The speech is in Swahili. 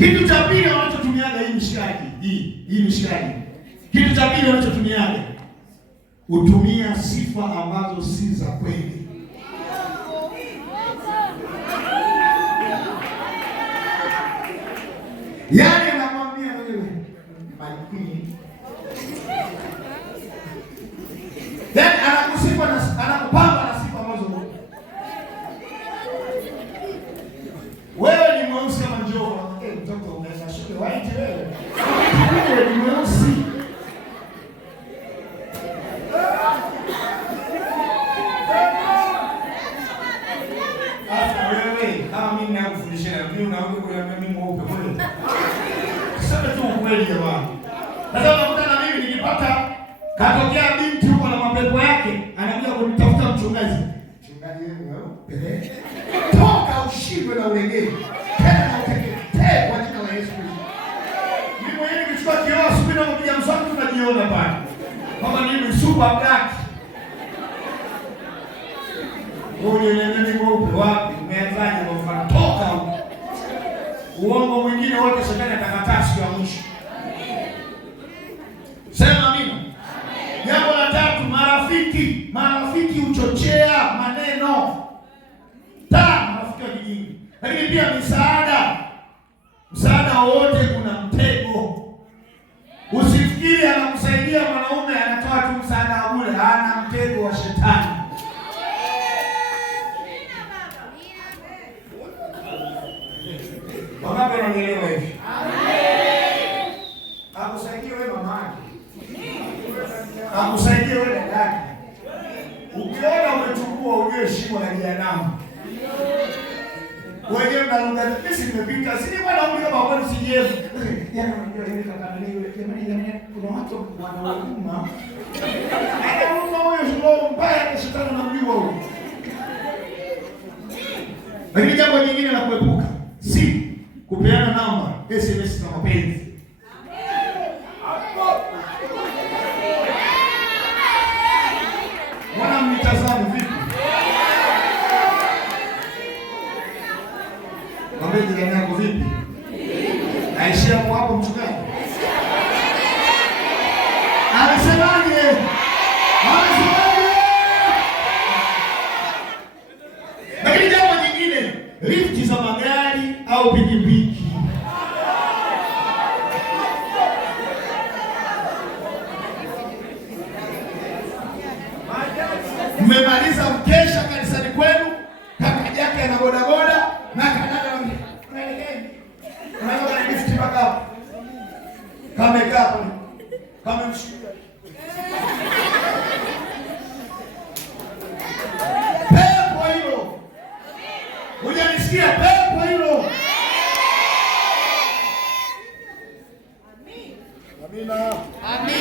Kitu cha pili wanachotumiaga hii mishikaki, hii mishikaki. Kitu cha pili wanachotumiaga, hutumia sifa ambazo si za kweli. Yaani anamwambia wewe maikini. Yaani anakusifa na anakupamba na sifa ambazo wewe ni mweusi kama njoo. Mtoto unaweza shule white wewe. Wewe ni mweusi. Hata wewe kama mimi nakufundisha na mimi unaona kwa mimi mweupe kweli. Sasa tu kweli jamani. Sasa unakuta na mimi nilipata katokea binti huko na mapepo yake, anakuja kunitafuta mchungaji. Mchungaji wewe, toka ushindwe na ulegee. Tena na uteketee kwa jina la Yesu Kristo. Mimi mwenyewe nikichukua kioo asubuhi na kupiga mswaki tunajiona pale. Kama ni super black. Wewe ni mweupe wapi? Umeanzaje kwa mfano? Toka huko. Uongo mwingine wote shetani atakataa siku ya mwisho. Sema amina. Jambo la tatu, marafiki. Marafiki huchochea maneno. Marafiki wa kijingi. Lakini pia misaada. Msaada wote kuna mtego. Usifikiri anakusaidia mwanaume anatoa tu msaada wa bure, hana mtego wa shetani. Wangapi wanaelewa hivi? Amen. Akusaidie wewe mamake. Akusaidie wewe dadake. Ukiona umechukua ujue shimo la jehanamu. Wewe mnaruka kesi nimepita. Sisi bwana huyu kama wewe usijevu. Jana unajua ile kaka yule jamani kuna watu wanauma. Anauma huyo sio mbaya na shetani anamjua huyo. Lakini jambo jingine la kuepuka si kupeana namba SMS za mapenzi. Wana mtazamo vipi? Mwambie jirani yako vipi? Aishia hapo mchungaji. Anasemaje? Anasemaje? Lakini jambo jingine, lift za magari au pikipiki. Mmemaliza mkesha kanisani kwenu, kaka yake ana bodaboda na kanada unaelekea. Unaona lift mpaka kama kapo. Kama mshika. Pepo hilo. Unanisikia pepo hilo? Amina. Amina.